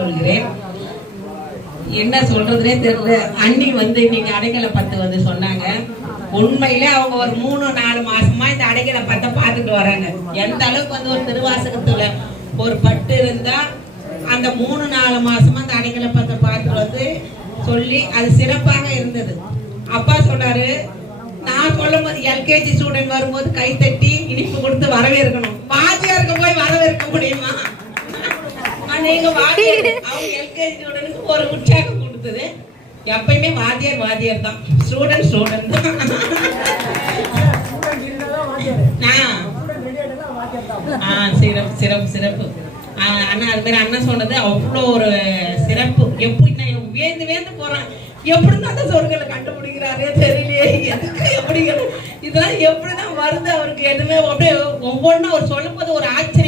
கொள்கிறேன் என்ன சொல்றதுனே தெரியல. அண்ணி வந்து இன்னைக்கு அடைக்கல பத்து வந்து சொன்னாங்க. உண்மையில அவங்க ஒரு மூணு நாலு மாசமா இந்த அடைக்கல பத்தை பார்த்துட்டு வராங்க. எந்த அளவுக்கு வந்து ஒரு திருவாசகத்துல ஒரு பட்டு இருந்தா அந்த மூணு நாலு மாசமா அந்த அடைக்கல பத்தை பார்த்துட்டு வந்து சொல்லி அது சிறப்பாக இருந்தது. அப்பா சொன்னாரு நான் சொல்லும் போது எல்கேஜி ஸ்டூடெண்ட் வரும்போது கை தட்டி இனிப்பு கொடுத்து வரவேற்கணும். வாத்தியாருக்கு போய் வரவேற்க முடியுமா? எங்க வாத்தியார் அவங்க எல்கேஜி ஸ்டூடெண்ட்க்கு ஒரு உற்சாகம் கொடுத்தது. எப்பயுமே வாத்தியார் வாத்தியார் தான். ஸ்டூடெண்ட் ஸ்டூடெண்ட் தான். சிறப்பு சிறப்பு சிறப்பு. அண்ணா அது மாதிரி அண்ணன் சொன்னது அவ்வளோ ஒரு சிறப்பு. எப்படி நான் வேந்து வேந்து போறேன்? எப்படி தான் அந்த சொற்களை கண்டுபிடிக்கிறாரே தெரியலையே. எதுக்கு எப்படி இதெல்லாம் எப்படிதான் வருது அவருக்கு? எதுவுமே அப்படியே ஒவ்வொன்றும் அவர் சொல்லும் போது ஒரு ஆச்சரியப்படுது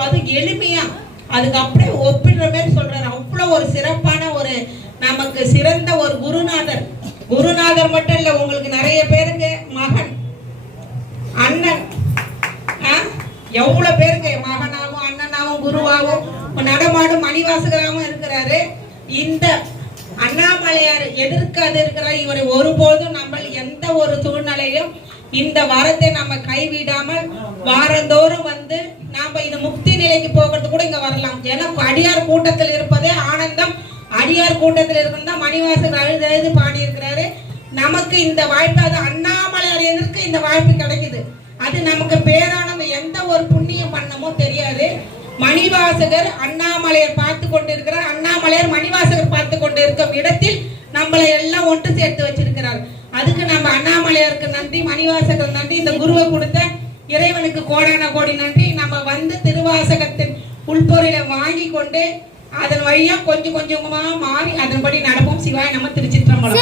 அது எளிமையா? அதுக்கு அப்படியே ஒப்பிடுற மாதிரி சொல்றாரு. அவ்வளோ ஒரு சிறப்பான ஒரு நமக்கு சிறந்த ஒரு குருநாதர். குருநாதர் மட்டும் இல்ல உங்களுக்கு நிறைய பேருக்கு மகன். அண்ணன். ஆ? எவ்வளவு பேருக்கு மகனாவும் அண்ணனாகவும் குருவாகவும் நடமாடும் மணிவாசகராகவும் இருக்கிறாரு. இந்த அண்ணாமலையார் எதிர்க்காது இருக்கிறார் இவரை ஒருபோதும் நம்ம எந்த ஒரு சூழ்நிலையும் இந்த வாரத்தை நம்ம கைவிடாமல் வாரந்தோறும் வந்து நிலைக்கு போகிறது கூட இங்க வரலாம். ஏன்னா அடியார் கூட்டத்தில் இருப்பதே ஆனந்தம். அடியார் கூட்டத்தில் இருந்தா மணிவாசகர் அழுது அழுது பாடியிருக்கிறாரு. நமக்கு இந்த வாய்ப்பு அது அண்ணாமலையார் எதிர்க்கு இந்த வாய்ப்பு கிடைக்குது. அது நமக்கு பேரானது எந்த ஒரு புண்ணியம் பண்ணமோ தெரியாது. மணிவாசகர் அண்ணாமலையர் பார்த்து கொண்டிருக்கிறார். அண்ணாமலையார் மணிவாசகர் பார்த்து கொண்டு இருக்கும் இடத்தில் நம்மளை எல்லாம் ஒன்று சேர்த்து வச்சிருக்கிறார். அதுக்கு நம்ம அண்ணாமலையாருக்கு நன்றி மணிவாசகர் நன்றி. இந்த குருவை கொடுத்த இறைவனுக்கு கோடான கோடி நன்றி. நம்ம வந்து திருவாசகத்தின் உள்பொருளை வாங்கி கொண்டு அதன் வழியா கொஞ்சம் கொஞ்சமா மாறி அதன்படி நடப்போம். சிவாய் நம்ம திருச்சிற்றம்பலம்.